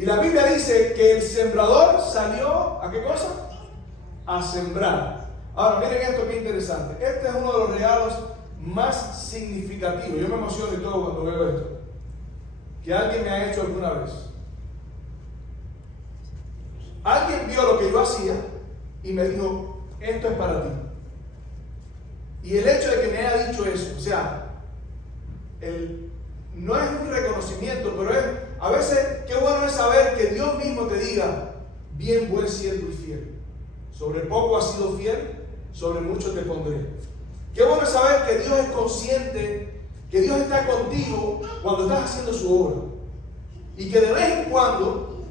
Y la Biblia dice que el sembrador salió, ¿a qué cosa? A sembrar. Ahora, miren esto que interesante. Este es uno de los regalos más significativos. Yo me emociono y todo cuando veo esto. Que alguien me ha hecho alguna vez. Alguien vio lo que yo hacía y me dijo, esto es para ti. Y el hecho de que me haya dicho eso, o sea, no es un reconocimiento, pero es, a veces, qué bueno es saber que Dios mismo te diga, bien, buen siervo y fiel. Sobre poco has sido fiel, sobre mucho te pondré. Qué bueno es saber que Dios es consciente, que Dios está contigo cuando estás haciendo su obra. Y que de vez en cuando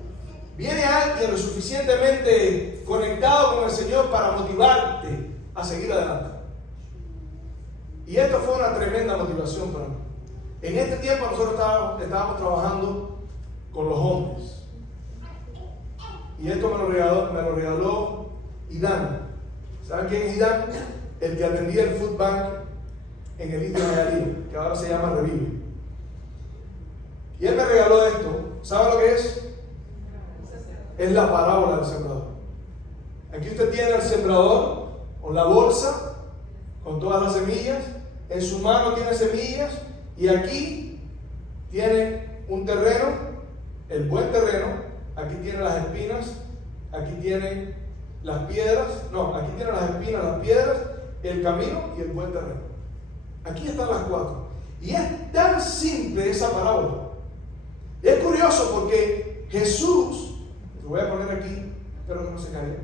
viene alguien lo suficientemente conectado con el Señor para motivarte a seguir adelante. Y esto fue una tremenda motivación para mí. En este tiempo nosotros estábamos trabajando con los hombres. Y esto me lo regaló Idán. ¿Saben quién es Idán? El que atendía el Food Bank en el Indio Mayalí, que ahora se llama Revive. Y él me regaló esto. ¿Sabe lo que es? Es la parábola del sembrador. Aquí usted tiene el sembrador o la bolsa con todas las semillas. En su mano tiene semillas y aquí tiene un terreno, el buen terreno. Aquí tiene las espinas, aquí tiene las piedras. No, aquí tiene las espinas, las piedras, el camino y el buen terreno. Aquí están las cuatro. Y es tan simple esa parábola. Y es curioso porque Jesús, lo voy a poner aquí, espero que no se caiga.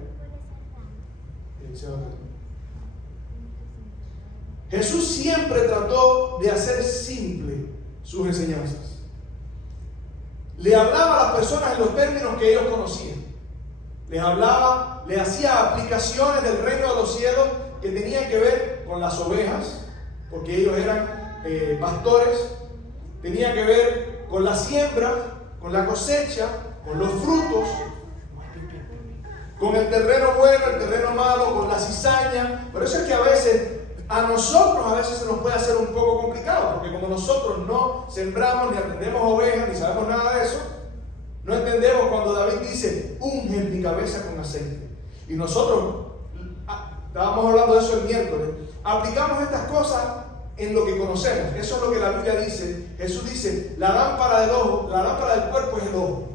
Jesús siempre trató de hacer simple sus enseñanzas. Le hablaba a las personas en los términos que ellos conocían. Les hablaba, les hacía aplicaciones del reino de los cielos que tenían que ver con las ovejas, porque ellos eran pastores. Tenía que ver con la siembra, con la cosecha, con los frutos, con el terreno bueno, el terreno malo, con la cizaña. Por eso es que a veces a nosotros se nos puede hacer un poco complicado, porque como nosotros no sembramos ni atendemos ovejas ni sabemos nada de eso, no entendemos cuando David dice, unge mi cabeza con aceite. Y nosotros, estábamos hablando de eso el miércoles, aplicamos estas cosas en lo que conocemos. Eso es lo que la Biblia dice. Jesús dice, la lámpara del cuerpo es el ojo.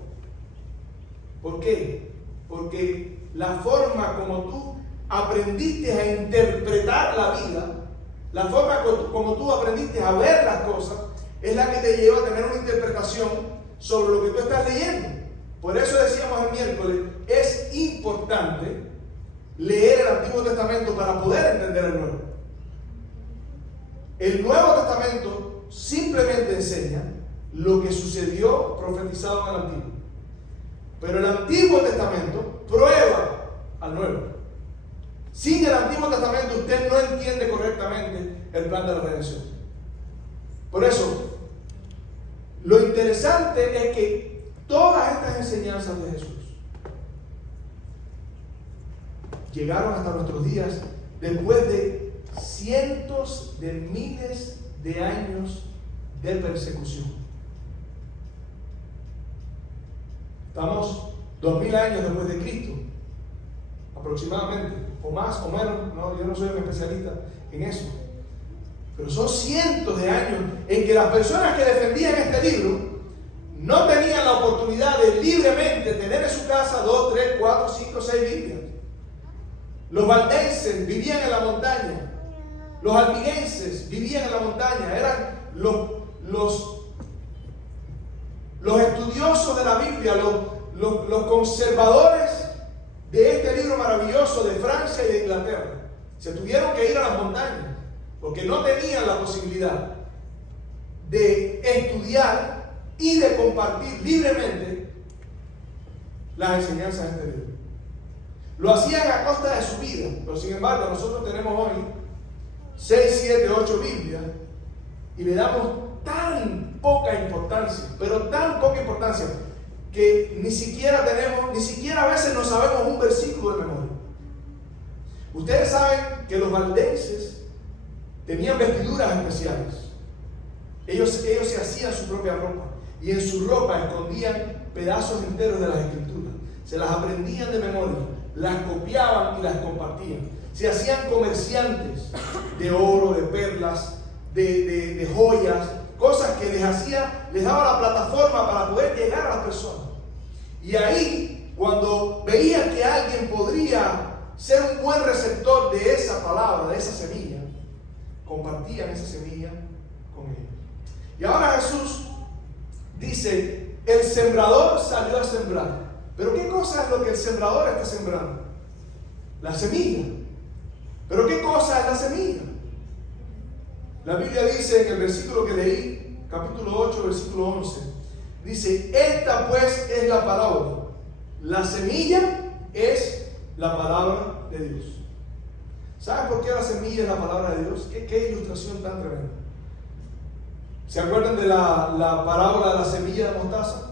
¿Por qué? Porque la forma como tú aprendiste a interpretar la vida, la forma como tú aprendiste a ver las cosas, es la que te lleva a tener una interpretación sobre lo que tú estás leyendo. Por eso decíamos el miércoles, es importante leer el Antiguo Testamento para poder entender el Nuevo. El Nuevo Testamento simplemente enseña lo que sucedió profetizado en el Antiguo. Pero el Antiguo Testamento prueba al Nuevo. Sin el Antiguo Testamento usted no entiende correctamente el plan de la redención. Por eso, lo interesante es que todas estas enseñanzas de Jesús llegaron hasta nuestros días después de cientos de miles de años de persecución. Estamos 2000 años después de Cristo, aproximadamente, o más o menos. No, yo no soy un especialista en eso, pero son cientos de años en que las personas que defendían este libro no tenían la oportunidad de libremente tener en su casa 2, 3, 4, 5, 6 Biblias. Los valdenses vivían en la montaña, los albigenses vivían en la montaña, eran los estudiosos de la Biblia, los conservadores de este libro maravilloso de Francia y de Inglaterra. Se tuvieron que ir a las montañas porque no tenían la posibilidad de estudiar y de compartir libremente las enseñanzas de este libro. Lo hacían a costa de su vida, pero sin embargo nosotros tenemos hoy 6, 7, 8 Biblias y le damos tan poca importancia, pero tan poca importancia, que ni siquiera a veces no sabemos un versículo de memoria. Ustedes saben que los valdenses tenían vestiduras especiales. Ellos se hacían su propia ropa y en su ropa escondían pedazos enteros de las Escrituras, se las aprendían de memoria, las copiaban y las compartían. Se hacían comerciantes de oro, de perlas, de joyas, cosas que les daba la plataforma para poder llegar a las personas. Y ahí, cuando veían que alguien podría ser un buen receptor de esa palabra, de esa semilla, compartían esa semilla con ellos. Y ahora Jesús dice, el sembrador salió a sembrar. Pero ¿qué cosa es lo que el sembrador está sembrando? La semilla. ¿Pero qué cosa es la semilla? La Biblia dice en el versículo que leí, capítulo 8, versículo 11, dice, esta pues es la parábola. La semilla es la palabra de Dios. ¿Saben por qué la semilla es la palabra de Dios? ¿Qué ilustración tan tremenda? ¿Se acuerdan de la parábola de la semilla de mostaza?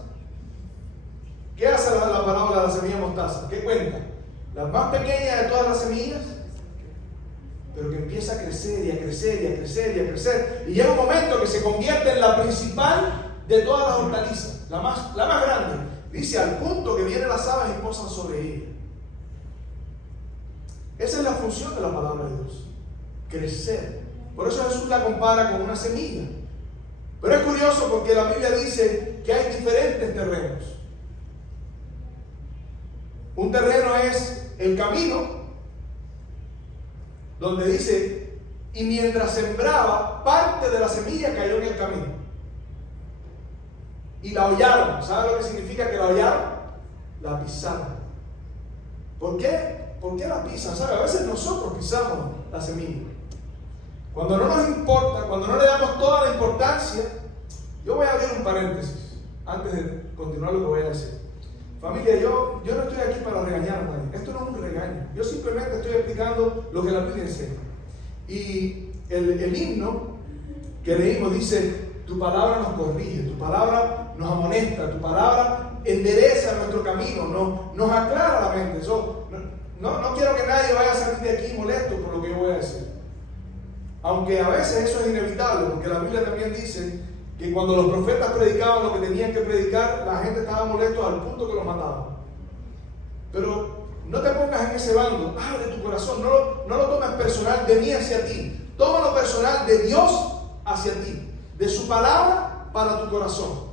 ¿Qué hace la parábola de la semilla de mostaza? ¿Qué cuenta? La más pequeña de todas las semillas, pero que empieza a crecer y a crecer y a crecer y a crecer. Y llega un momento que se convierte en la principal de todas las hortalizas, la más grande. Dice, al punto que vienen las aves y posan sobre ella. Esa es la función de la palabra de Dios, crecer. Por eso Jesús la compara con una semilla. Pero es curioso porque la Biblia dice que hay diferentes terrenos. Un terreno es el camino, donde dice, y mientras sembraba, parte de la semilla cayó en el camino. Y la hollaron. ¿Sabe lo que significa que la hollaron? La pisaron. ¿Por qué? ¿Por qué la pisan? ¿Sabe? A veces nosotros pisamos la semilla. Cuando no nos importa, cuando no le damos toda la importancia. Yo voy a abrir un paréntesis antes de continuar lo que voy a decir. Familia, yo no estoy aquí para regañar a nadie. Esto no es un regaño. Yo simplemente estoy explicando lo que la Biblia enseña. Y el himno que leímos dice, tu palabra nos corrige, tu palabra nos amonesta, tu palabra endereza nuestro camino, nos aclara la mente. No quiero que nadie vaya a salir de aquí molesto por lo que yo voy a decir. Aunque a veces eso es inevitable, porque la Biblia también dice que cuando los profetas predicaban lo que tenían que predicar, la gente estaba molesta al punto que los mataban. Pero no te pongas en ese bando, abre tu corazón, no lo tomes personal de mí hacia ti, tómalo personal de Dios hacia ti, de su palabra para tu corazón.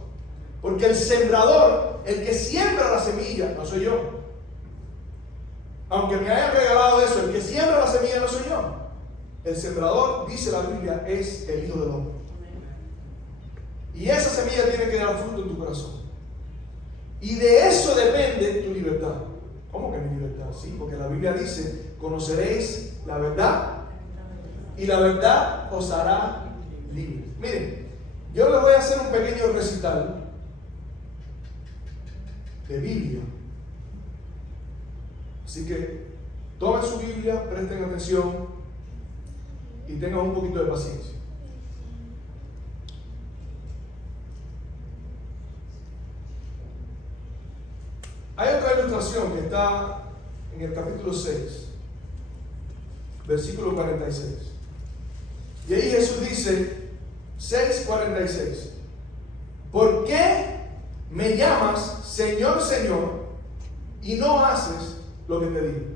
Porque el sembrador, el que siembra la semilla, no soy yo. Aunque me hayan regalado eso, el que siembra la semilla no soy yo. El sembrador, dice la Biblia, es el Hijo del Hombre. Y esa semilla tiene que dar fruto en tu corazón. Y de eso depende tu libertad. ¿Cómo que mi libertad? Sí, porque la Biblia dice, conoceréis la verdad y la verdad os hará libres. Miren, yo les voy a hacer un pequeño recital de Biblia. Así que tomen su Biblia, presten atención y tengan un poquito de paciencia. Hay otra ilustración que está en el capítulo 6, versículo 46. Y ahí Jesús dice, 6:46, ¿por qué me llamas Señor, Señor, y no haces lo que te digo?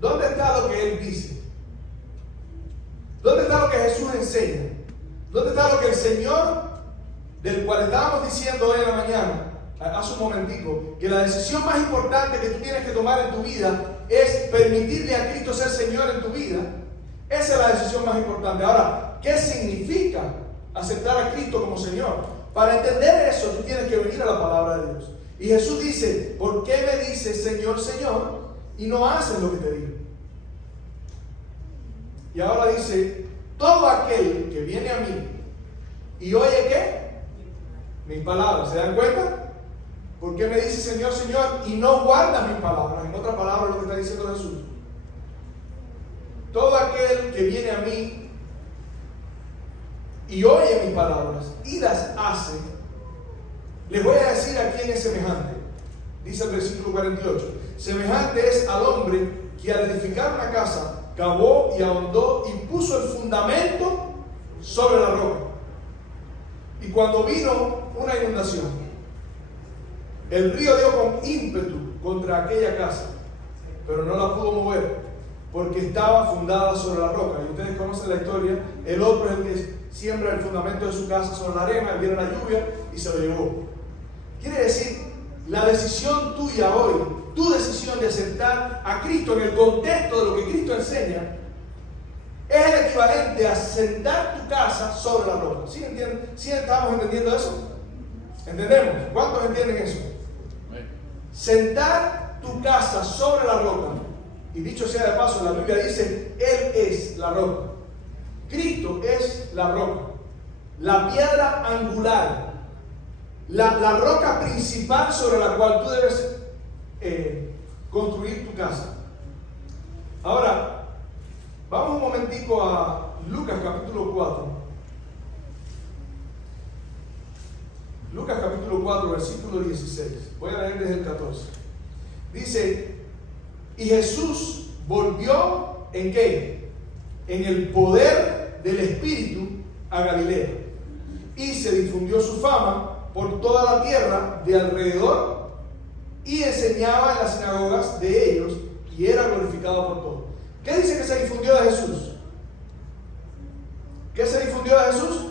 ¿Dónde está lo que Él dice? ¿Dónde está lo que Jesús enseña? ¿Dónde está lo que el Señor, del cual estábamos diciendo hoy en la mañana, hace un momentico, que la decisión más importante que tú tienes que tomar en tu vida es permitirle a Cristo ser Señor en tu vida? Esa es la decisión más importante. Ahora, ¿qué significa aceptar a Cristo como Señor? Para entender eso, tú tienes que venir a la palabra de Dios. Y Jesús dice, ¿por qué me dices Señor, Señor, y no haces lo que te digo? Y ahora dice, todo aquel que viene a mí y oye ¿qué? Mis palabras. ¿Se dan cuenta? ¿Por qué me dice Señor, Señor y no guarda mis palabras? En otras palabras, lo que está diciendo Jesús. Todo aquel que viene a mí y oye mis palabras y las hace, les voy a decir a quién es semejante. Dice el versículo 48. Semejante es al hombre que al edificar una casa cavó y ahondó y puso el fundamento sobre la roca. Y cuando vino una inundación, El río dio con ímpetu contra aquella casa, pero no la pudo mover, porque estaba fundada sobre la roca. Y ustedes conocen la historia. El otro es el que siembra el fundamento de su casa sobre la arena, viene la lluvia y se lo llevó. Quiere decir, la decisión tuya hoy, tu decisión de aceptar a Cristo en el contexto de lo que Cristo enseña, es el equivalente a sentar tu casa sobre la roca. ¿Sí entienden? ¿Sí estamos entendiendo eso? ¿Entendemos? ¿Cuántos entienden eso? Sentar tu casa sobre la roca. Y dicho sea de paso, la Biblia dice, Él es la roca. Cristo es la roca. La piedra angular. La roca principal sobre la cual tú debes construir tu casa. Ahora, vamos un momentico a Lucas capítulo 4. Lucas capítulo 4, versículo 16. Voy a leer desde el 14. Dice, y Jesús volvió, ¿en qué? En el poder del Espíritu a Galilea. Y se difundió su fama por toda la tierra de alrededor, y enseñaba en las sinagogas de ellos, y era glorificado por todos. ¿Qué dice que se difundió de Jesús? ¿Qué se difundió de Jesús?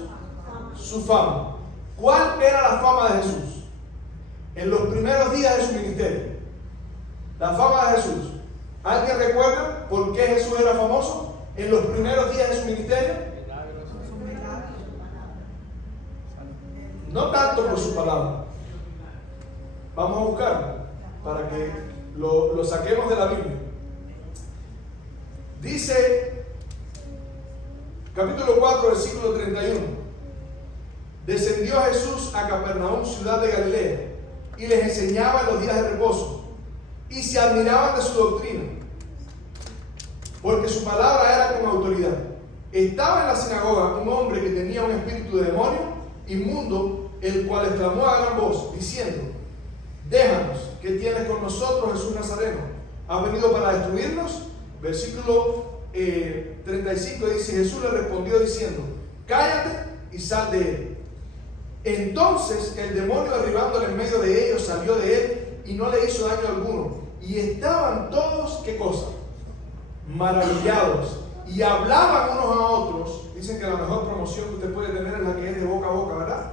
Su fama. ¿Cuál era la fama de Jesús? En los primeros días de su ministerio. La fama de Jesús. ¿Alguien recuerda por qué Jesús era famoso en los primeros días de su ministerio? No tanto por su palabra. Vamos a buscarlo para que lo saquemos de la Biblia. Dice, capítulo 4, versículo 31. Descendió Jesús a Capernaum, ciudad de Galilea, y les enseñaba en los días de reposo, y se admiraban de su doctrina, porque su palabra era con autoridad. Estaba en la sinagoga un hombre que tenía un espíritu de demonio inmundo, el cual exclamó a gran voz, diciendo, déjanos, ¿qué tienes con nosotros, Jesús Nazareno? ¿Has venido para destruirnos? Versículo 35 dice, Jesús le respondió diciendo, cállate y sal de él. Entonces el demonio, derribándole en medio de ellos, salió de él y no le hizo daño alguno. Y estaban todos, ¿qué cosa? Maravillados. Y hablaban unos a otros. Dicen que la mejor promoción que usted puede tener es la que es de boca a boca, ¿verdad?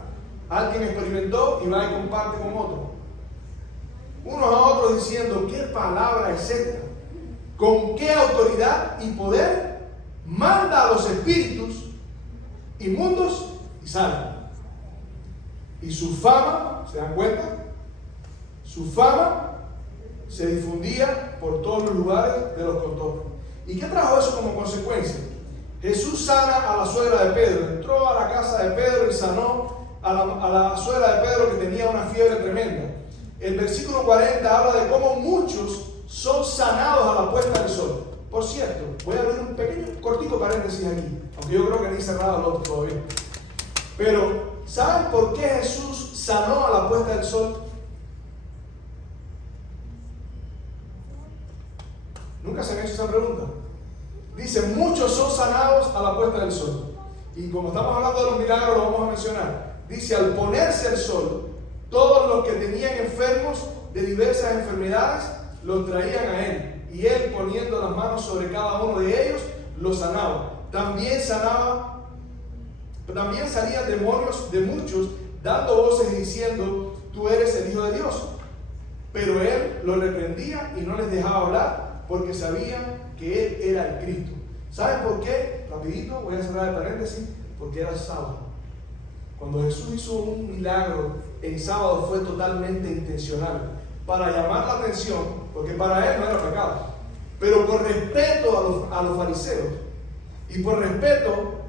Alguien experimentó y va y comparte con otro. Unos a otros diciendo, ¿qué palabra es esta? ¿Con qué autoridad y poder manda a los espíritus inmundos y salen? Y su fama, ¿se dan cuenta? Su fama se difundía por todos los lugares de los contornos. ¿Y qué trajo eso como consecuencia? Jesús sana a la suegra de Pedro. Entró a la casa de Pedro y sanó a la suegra de Pedro que tenía una fiebre tremenda. El versículo 40 habla de cómo muchos son sanados a la puesta del sol. Por cierto, voy a abrir un pequeño, cortito paréntesis aquí, aunque yo creo que ni cerrado el otro todavía. Pero, ¿saben por qué Jesús sanó a la puesta del sol? ¿Nunca se han hecho esa pregunta? Dice, muchos son sanados a la puesta del sol. Y como estamos hablando de los milagros, lo vamos a mencionar. Dice, al ponerse el sol, todos los que tenían enfermos de diversas enfermedades, los traían a él. Y él, poniendo las manos sobre cada uno de ellos, los sanaba. También salían demonios de muchos, dando voces y diciendo, tú eres el Hijo de Dios. Pero él los reprendía y no les dejaba hablar, porque sabían que él era el Cristo. ¿Saben por qué? Rapidito, voy a cerrar el paréntesis, porque era sábado. Cuando Jesús hizo un milagro en sábado fue totalmente intencional, para llamar la atención, porque para él no era pecado, pero por respeto a los fariseos y por respeto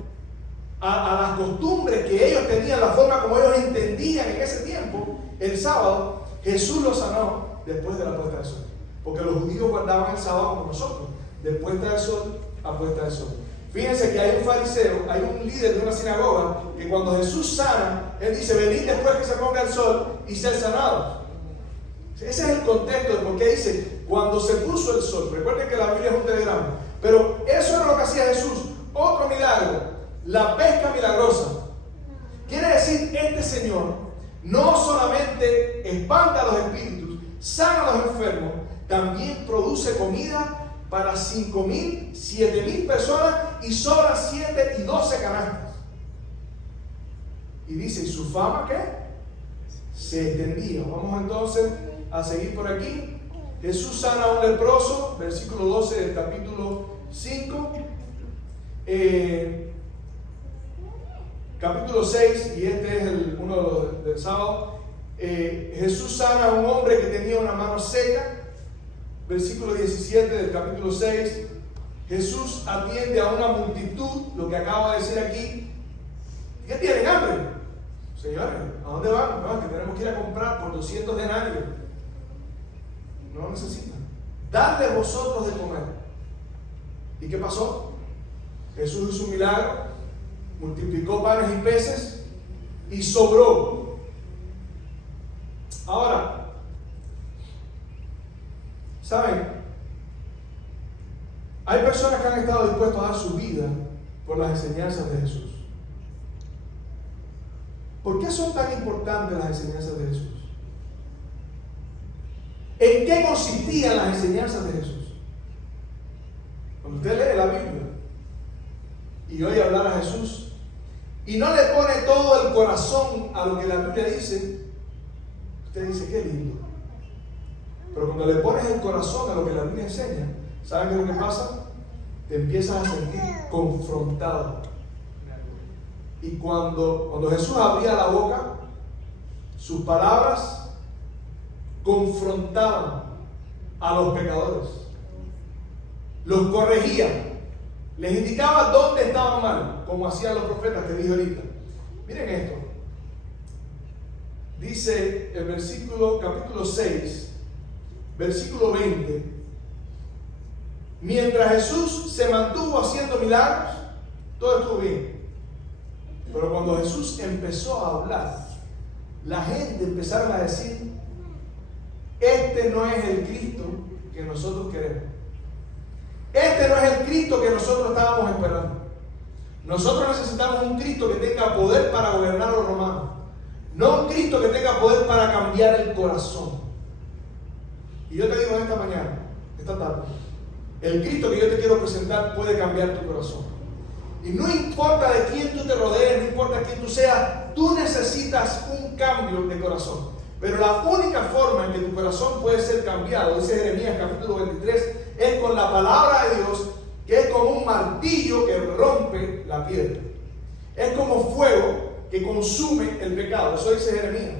a las costumbres que ellos tenían, la forma como ellos entendían en ese tiempo, el sábado, Jesús los sanó después de la puesta del sol. Porque los judíos guardaban el sábado como nosotros, de puesta del sol a puesta del sol. Fíjense que hay un fariseo, hay un líder de una sinagoga, que cuando Jesús sana, él dice, venid después que se ponga el sol y ser sanados. Ese es el contexto de por qué dice, cuando se puso el sol. Recuerden que la Biblia es un telegrama. Pero eso era lo que hacía Jesús. Otro milagro, la pesca milagrosa. Quiere decir, este señor no solamente espanta a los espíritus, sana a los enfermos, también produce comida para 5,000, 7,000 personas y sobran 7 y 12 canastas. Y dice, ¿y su fama qué? Se extendía. Vamos entonces a seguir por aquí. Jesús sana a un leproso, versículo 12 del capítulo 5. Capítulo 6, y este es uno del sábado. Jesús sana a un hombre que tenía una mano seca. Versículo 17 del capítulo 6. Jesús atiende a una multitud, lo que acaba de decir aquí. ¿Qué tienen hambre? Señores, ¿a dónde van? No, es que tenemos que ir a comprar por 200 denarios. No necesitan. Dadle vosotros de comer. ¿Y qué pasó? Jesús hizo un milagro, multiplicó panes y peces y sobró. Ahora, ¿saben? Hay personas que han estado dispuestas a dar su vida por las enseñanzas de Jesús. ¿Por qué son tan importantes las enseñanzas de Jesús? ¿En qué consistían las enseñanzas de Jesús? Cuando usted lee la Biblia y oye hablar a Jesús y no le pone todo el corazón a lo que la Biblia dice, usted dice, qué lindo. Pero cuando le pones el corazón a lo que la Biblia enseña, ¿saben qué es lo que pasa? Te empiezas a sentir confrontado. Y cuando Jesús abría la boca, sus palabras confrontaban a los pecadores, los corregía, les indicaba dónde estaban mal, como hacían los profetas que dije ahorita. Miren esto, dice el capítulo 6, versículo 20: mientras Jesús se mantuvo haciendo milagros, todo estuvo bien. Pero cuando Jesús empezó a hablar, la gente empezaron a decir, este no es el Cristo que nosotros queremos. Este no es el Cristo que nosotros estábamos esperando. Nosotros necesitamos un Cristo que tenga poder para gobernar a los romanos. No un Cristo que tenga poder para cambiar el corazón. Y yo te digo esta tarde, el Cristo que yo te quiero presentar puede cambiar tu corazón. Y no importa de quién tú te rodees, no importa quién tú seas, tú necesitas un cambio de corazón. Pero la única forma en que tu corazón puede ser cambiado, dice Jeremías capítulo 23, es con la palabra de Dios, que es como un martillo que rompe la piedra. Es como fuego que consume el pecado. Eso dice Jeremías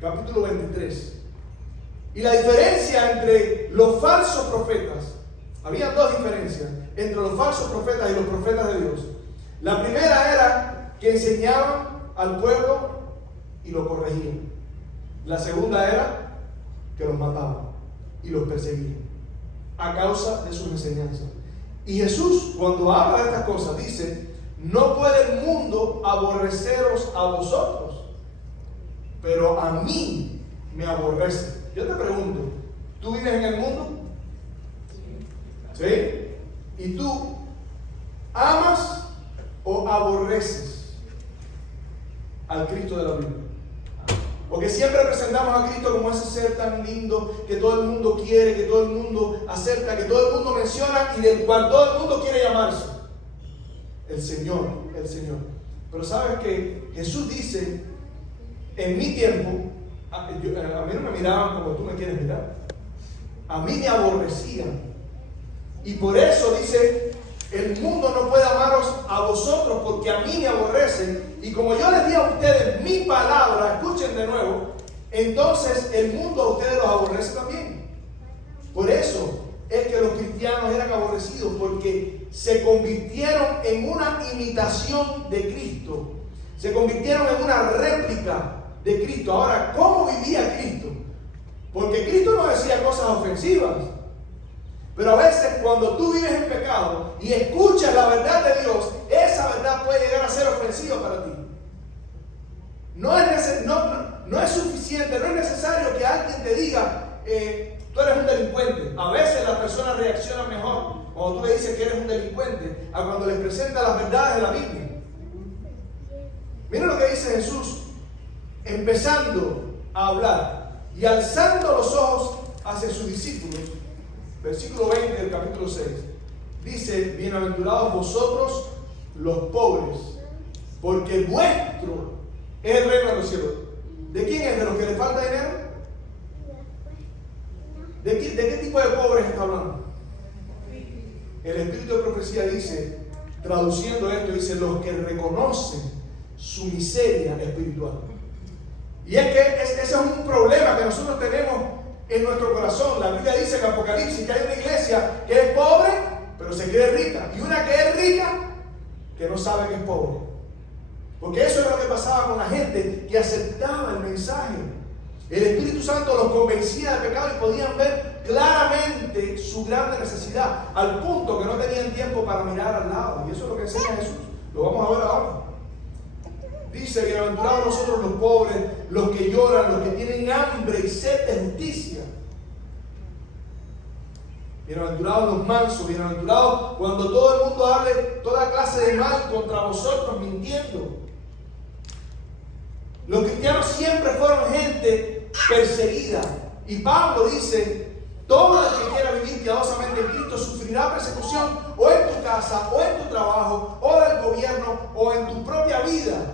capítulo 23. Y la diferencia entre los falsos profetas, había dos diferencias entre los falsos profetas y los profetas de Dios. La primera era que enseñaban al pueblo y lo corregían. La segunda era que los mataban y los perseguían a causa de sus enseñanzas. Y Jesús, cuando habla de estas cosas, dice, no puede el mundo aborreceros a vosotros, pero a mí me aborrece. Yo te pregunto, ¿tú vives en el mundo? ¿Sí? ¿Y tú amas o aborreces al Cristo de la Biblia? Porque siempre presentamos a Cristo como ese ser tan lindo que todo el mundo quiere, que todo el mundo acepta, que todo el mundo menciona y del cual todo el mundo quiere llamarse. El Señor, el Señor. Pero sabes que Jesús dice, en mi tiempo, a mí no me miraban como tú me quieres mirar. A mí me aborrecían. Y por eso dice, el mundo no puede amaros a vosotros porque a mí me aborrecen. Y como yo les di a ustedes mi palabra, escuchen de nuevo, entonces el mundo a ustedes los aborrece también. Por eso es que los cristianos eran aborrecidos, porque se convirtieron en una imitación de Cristo. Se convirtieron en una réplica de Cristo. Ahora, ¿cómo vivía Cristo? Porque Cristo no decía cosas ofensivas. Pero a veces cuando tú vives en pecado y escuchas la verdad de Dios, esa verdad puede llegar a ser ofensiva para ti. No es suficiente, no es necesario que alguien te diga, tú eres un delincuente. A veces las personas reaccionan mejor cuando tú le dices que eres un delincuente a cuando les presenta las verdades de la Biblia. Miren lo que dice Jesús empezando a hablar y alzando los ojos hacia sus discípulos, versículo 20 del capítulo 6, dice: bienaventurados vosotros los pobres, porque vuestro es el reino de los cielos. ¿De quién es? ¿De los que le falta dinero? ¿De qué tipo de pobres está hablando? El Espíritu de Profecía dice, traduciendo esto, dice: los que reconocen su miseria espiritual. Y es que ese es un problema que nosotros tenemos en nuestro corazón. La Biblia dice en Apocalipsis que hay una iglesia que es pobre, pero se cree rica, y una que es rica, que no sabe que es pobre. Porque eso es lo que pasaba con la gente que aceptaba el mensaje. El Espíritu Santo los convencía de pecado y podían ver claramente su grande necesidad, al punto que no tenían tiempo para mirar al lado. Y eso es lo que enseña Jesús. Lo vamos a ver ahora. Dice: bienaventurados nosotros los pobres, los que lloran, los que tienen hambre y sed de justicia. Bienaventurados los mansos, bienaventurados cuando todo el mundo hable toda clase de mal contra vosotros, mintiendo. Los cristianos siempre fueron gente perseguida. Y Pablo dice: todo el que quiera vivir piadosamente en Cristo sufrirá persecución, o en tu casa, o en tu trabajo, o del gobierno, o en tu propia vida.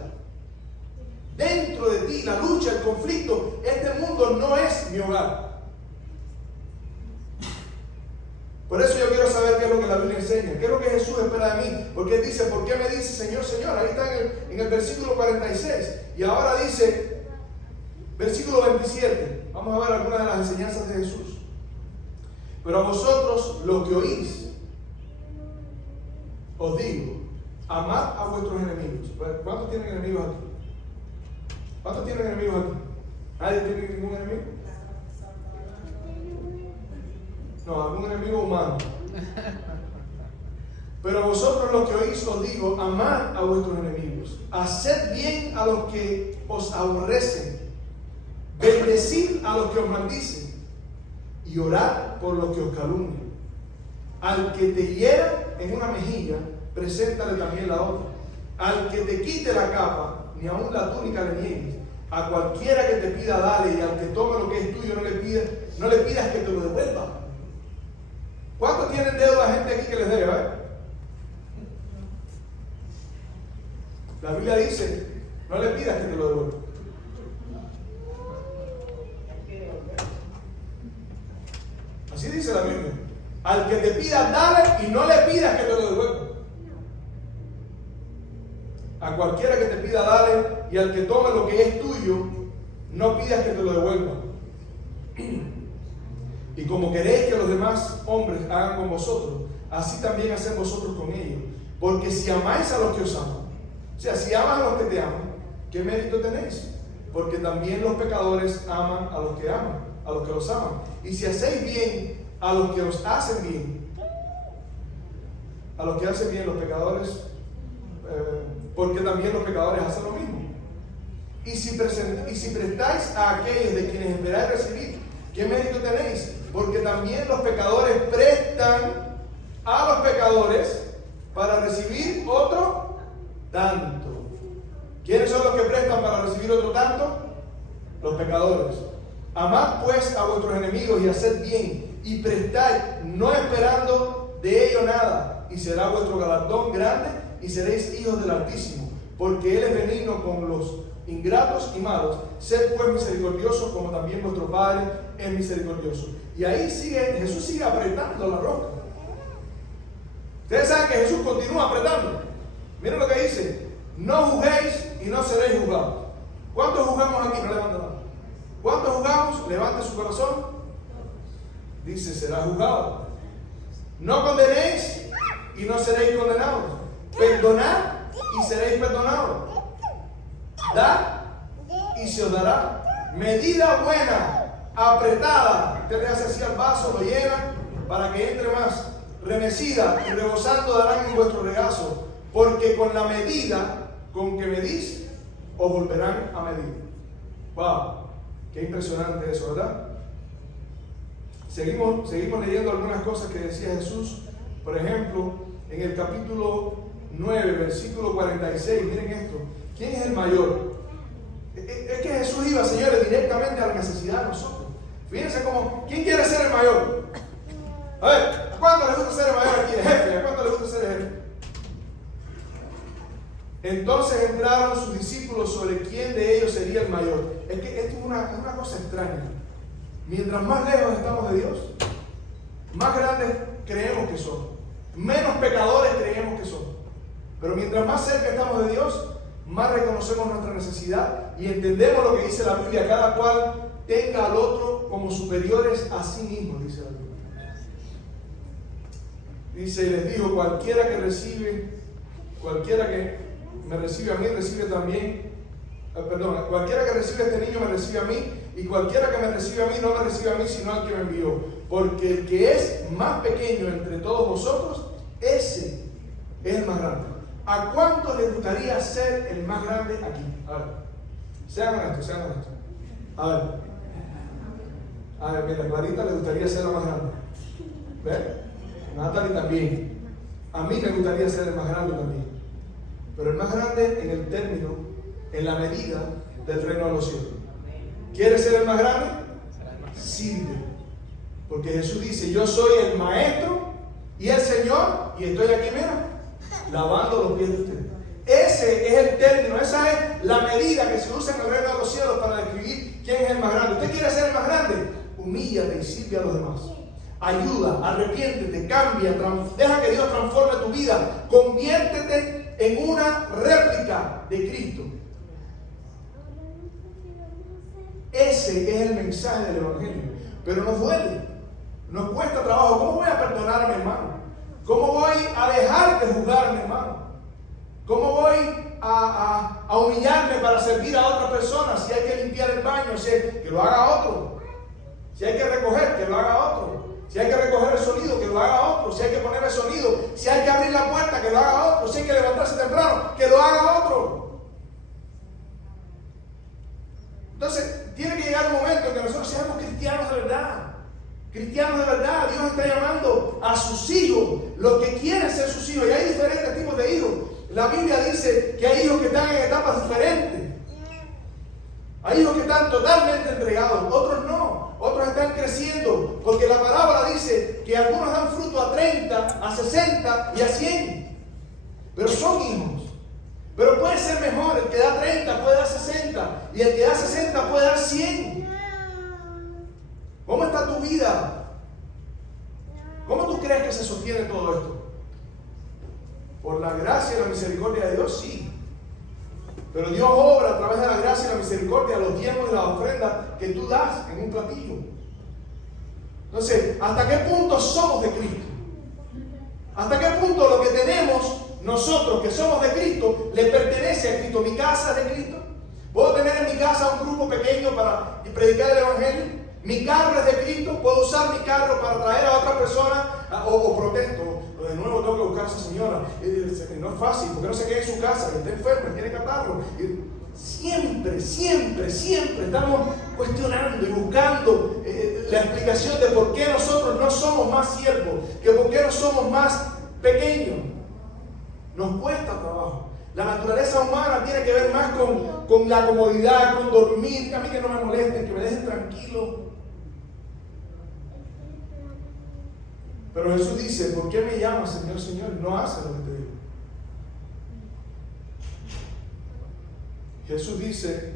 Dentro de ti, la lucha, el conflicto. Este mundo no es mi hogar. Por eso yo quiero saber qué es lo que la Biblia enseña, qué es lo que Jesús espera de mí. Porque Él dice: ¿por qué me dice Señor, Señor? Ahí está en el versículo 46. Y ahora dice, versículo 27. Vamos a ver algunas de las enseñanzas de Jesús. Pero a vosotros, los que oís, os digo: amad a vuestros enemigos. ¿Cuántos tienen enemigos aquí? ¿Cuántos tienen enemigos aquí? ¿Nadie tiene ningún enemigo? No, algún enemigo humano. Pero vosotros los que oís os digo: amad a vuestros enemigos, haced bien a los que os aborrecen, bendecid a los que os maldicen, y orad por los que os calumnian. Al que te hiera en una mejilla, preséntale también la otra. Al que te quite la capa, ni aun la túnica le niegues. A cualquiera que te pida, dale, y al que tome lo que es tuyo, no le pidas que te lo devuelva. ¿Cuántos tienen deuda a gente aquí que les debe? La Biblia dice: no le pidas que te lo devuelva. Así dice la Biblia: al que te pida, dale, y no le pidas que te lo devuelva. A cualquiera que te pida, dale, y al que tome lo que es tuyo, no pidas que te lo devuelva. Y como queréis que los demás hombres hagan con vosotros, así también haced vosotros con ellos. Porque si amáis a los que os aman, o sea, si amas a los que te aman, ¿qué mérito tenéis? Porque también los pecadores aman a los que aman, a los que los aman. Y si hacéis bien a los que os hacen bien, a los que hacen bien los pecadores, porque también los pecadores hacen lo mismo. Y si prestáis a aquellos de quienes esperáis recibir, ¿qué mérito tenéis? Porque también los pecadores prestan a los pecadores para recibir otro tanto. ¿Quiénes son los que prestan para recibir otro tanto? Los pecadores. Amad pues a vuestros enemigos y haced bien, y prestad, no esperando de ello nada, y será vuestro galardón grande, y seréis hijos del Altísimo, porque Él es benigno con los ingratos y malos. Sed pues misericordiosos, como también vuestro Padre es misericordioso. Y ahí Jesús sigue apretando la roca. Ustedes saben que Jesús continúa apretando. Miren lo que dice: no juzguéis y no seréis juzgados. ¿Cuántos juzgamos aquí? No levanten la mano. ¿Cuántos juzgamos? Levante su corazón. Dice: será juzgado. No condenéis y no seréis condenados. Perdonad y seréis perdonados. Dad y se os dará. Medida buena, apretada, usted le hace así al vaso, lo llena para que entre más. Remecida y rebosando darán en vuestro regazo, porque con la medida con que medís, os volverán a medir. Wow, qué impresionante eso, ¿verdad? Seguimos leyendo algunas cosas que decía Jesús. Por ejemplo, en el capítulo 9, versículo 46, miren esto: ¿quién es el mayor? Es que iba, señores, directamente a la necesidad de nosotros. Fíjense cómo, ¿quién quiere ser el mayor? A ver, ¿a cuánto les gusta ser el mayor aquí? El jefe, ¿a cuánto les gusta ser el jefe? Entonces entraron sus discípulos sobre quién de ellos sería el mayor. Es que esto es una cosa extraña. Mientras más lejos estamos de Dios, más grandes creemos que somos. Menos pecadores creemos que somos. Pero mientras más cerca estamos de Dios, más reconocemos nuestra necesidad y entendemos lo que dice la Biblia. Cada cual tenga al otro como superiores a sí mismo, dice la Biblia. Dice, y les dijo, cualquiera que me recibe a mí, recibe también, cualquiera que recibe a este niño me recibe a mí, y cualquiera que me recibe a mí no me recibe a mí, sino al que me envió. Porque el que es más pequeño entre todos vosotros, ese es el más grande. ¿A cuánto les gustaría ser el más grande aquí? A ver, sean honestos. A ver, mira, Clarita le gustaría ser la más grande. ¿Ves? Natalie también. A mí me gustaría ser el más grande también. Pero el más grande en el término, en la medida del reino de los cielos. ¿Quieres ser el más grande? Sirve. Porque Jesús dice, yo soy el maestro y el Señor, y estoy aquí, mira, lavando los pies de ustedes. Ese es el término, esa es la medida que se usa en el reino de los cielos para describir quién es el más grande. ¿Usted quiere ser el más grande? Humíllate y sirve a los demás. Ayuda, arrepiéntete, cambia, deja que Dios transforme tu vida. Conviértete en una réplica de Cristo. Ese es el mensaje del Evangelio. Pero nos duele, nos cuesta trabajo. ¿Cómo voy a perdonar a mi hermano? ¿Cómo voy a dejar de juzgar a mi hermano? ¿Cómo voy a humillarme para servir a otra persona? Si hay que limpiar el baño, que lo haga otro. Si hay que recoger, que lo haga otro. Si hay que recoger el sonido, que lo haga otro. Si hay que poner el sonido, si hay que abrir la puerta, que lo haga otro. Si hay que levantarse temprano, que lo haga otro. Entonces, tiene que llegar un momento en que nosotros seamos cristianos de verdad. Cristianos de verdad. Dios está llamando a sus hijos, los que quieren ser sus hijos. Y hay diferentes tipos de hijos. La Biblia dice que hay hijos que están en etapas diferentes. Hay hijos que están totalmente entregados, otros no. Otros están creciendo, porque la parábola dice que algunos dan fruto a 30, a 60 y a 100. Pero son hijos. Pero puede ser mejor, el que da 30 puede dar 60 y el que da 60 puede dar 100. ¿Cómo está tu vida? ¿Cómo tú crees que se sostiene todo esto? Por la gracia y la misericordia de Dios, sí. Pero Dios obra a través de la gracia y la misericordia, los diezmos y las ofrendas que tú das en un platillo. Entonces, ¿hasta qué punto somos de Cristo? ¿Hasta qué punto lo que tenemos nosotros que somos de Cristo le pertenece a Cristo? ¿Mi casa es de Cristo? ¿Puedo tener en mi casa un grupo pequeño para predicar el Evangelio? ¿Mi carro es de Cristo? ¿Puedo usar mi carro para traer a otra persona? ¿O protesto? De nuevo tengo que buscar a esa señora. No es fácil, porque no se quede en su casa, que está enferma, tiene que atarlo. Siempre estamos cuestionando y buscando la explicación de por qué nosotros no somos más siervos, que por qué no somos más pequeños. Nos cuesta trabajo. La naturaleza humana tiene que ver más con la comodidad, con dormir, que a mí que no me molesten, que me dejen tranquilo. Pero Jesús dice, ¿por qué me llamas Señor, Señor? No haces lo que te digo. Jesús dice,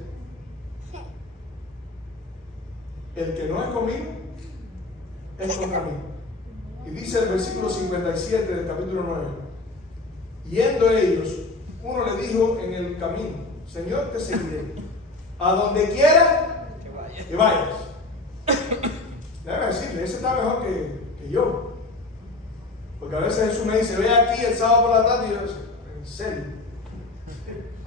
el que no es conmigo, es contra mí. Y dice el versículo 57 del capítulo 9, yendo ellos, uno le dijo en el camino, Señor, te seguiré, a donde quiera que vayas. Déjame decirle, ese está mejor que yo. Porque a veces Jesús me dice, ve aquí el sábado por la tarde, y yo, ¿en serio?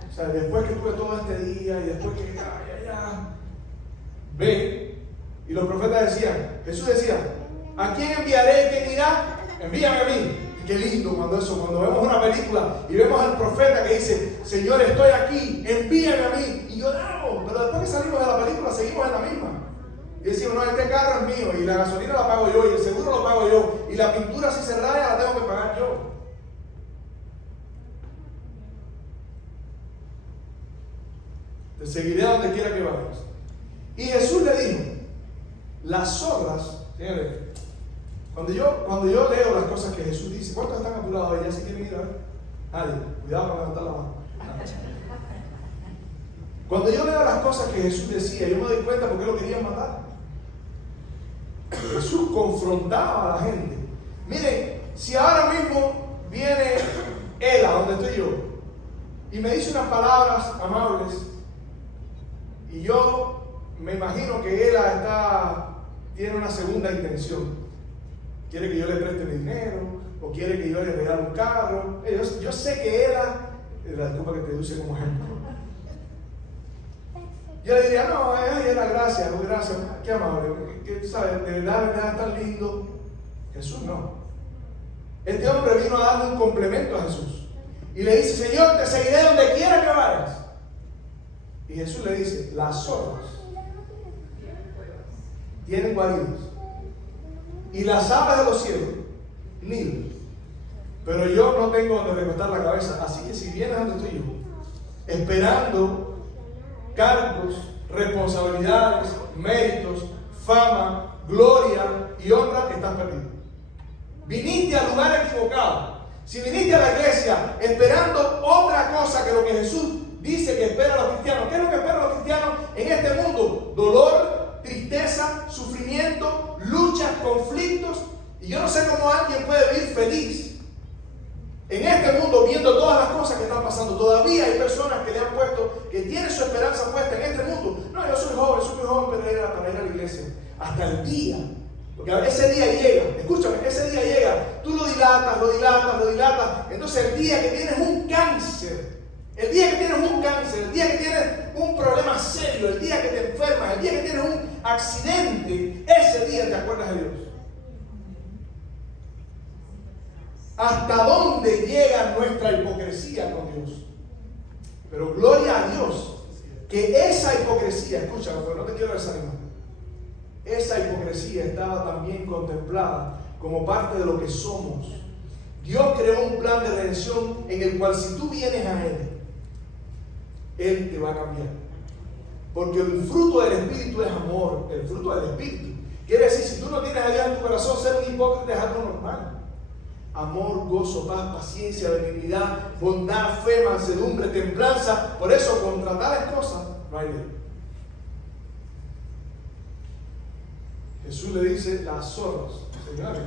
O sea, después que tuve todo este día y después que ya, ve. Y los profetas decían, Jesús decía, ¿a quién enviaré? ¿Quién irá? Envíame a mí. Y qué lindo cuando vemos una película y vemos al profeta que dice, Señor, estoy aquí, envíame a mí. Y lloramos, pero después que salimos de la película seguimos en la misma. Y decimos, no, este carro es mío y la gasolina la pago yo y el seguro lo pago yo y la pintura si se raya la tengo que pagar yo. Te seguiré a donde quiera que vayas. Y Jesús le dijo, las zorras, señores, cuando yo leo las cosas que Jesús dice, ¿cuántos están apurados ahí? ¿Ya se quieren ir a ver? Nadie, cuidado con levantar la mano. Cuando yo leo las cosas que Jesús decía, yo me doy cuenta por qué lo querían matar. Jesús confrontaba a la gente. Miren, si ahora mismo viene él a donde estoy yo y me dice unas palabras amables, y yo me imagino que él tiene una segunda intención. Quiere que yo le preste mi dinero, o quiere que yo le regale un carro. Yo sé que la disculpa que te use como ejemplo. Yo le diría, no, gracias, qué amable, que sabes, de verdad es tan lindo. Jesús no. Este hombre vino a darle un complemento a Jesús. Y le dice, Señor, te seguiré donde quiera que vayas. Y Jesús le dice, las zorras tienen guaridas y las aves de los cielos nidos, pero yo no tengo donde recostar la cabeza. Así que si vienes donde estoy yo, esperando cargos, responsabilidades, méritos, fama, gloria y honra, estás perdido. Viniste al lugar equivocado. Si viniste a la iglesia esperando otra cosa que lo que Jesús dice que espera a los cristianos, ¿qué es lo que espera a los cristianos en este mundo? Dolor, tristeza, sufrimiento, luchas, conflictos. Y yo no sé cómo alguien puede vivir feliz en este mundo viendo todas las cosas que están pasando. Todavía hay personas que le han puesto, que tienen su esperanza puesta en este mundo. No, yo soy muy joven para ir a la iglesia. Hasta el día, porque ese día llega, escúchame, ese día llega, tú lo dilatas. Entonces el día que tienes un cáncer, el día que tienes un problema serio, el día que te enfermas, el día que tienes un accidente, ese día te acuerdas de Dios. ¿Hasta dónde llega nuestra hipocresía con Dios? Pero gloria a Dios, que esa hipocresía, escúchame, pero no te quiero desanimar, esa hipocresía estaba también contemplada como parte de lo que somos. Dios creó un plan de redención en el cual si tú vienes a Él te va a cambiar. Porque el fruto del Espíritu es amor, el fruto del Espíritu. Quiere decir, si tú no tienes a Dios en tu corazón, ser un hipócrita es algo normal. Amor, gozo, paz, paciencia, benignidad, bondad, fe, mansedumbre, templanza. Por eso, contra tales cosas no hay ley. Jesús le dice las zorras. Señores,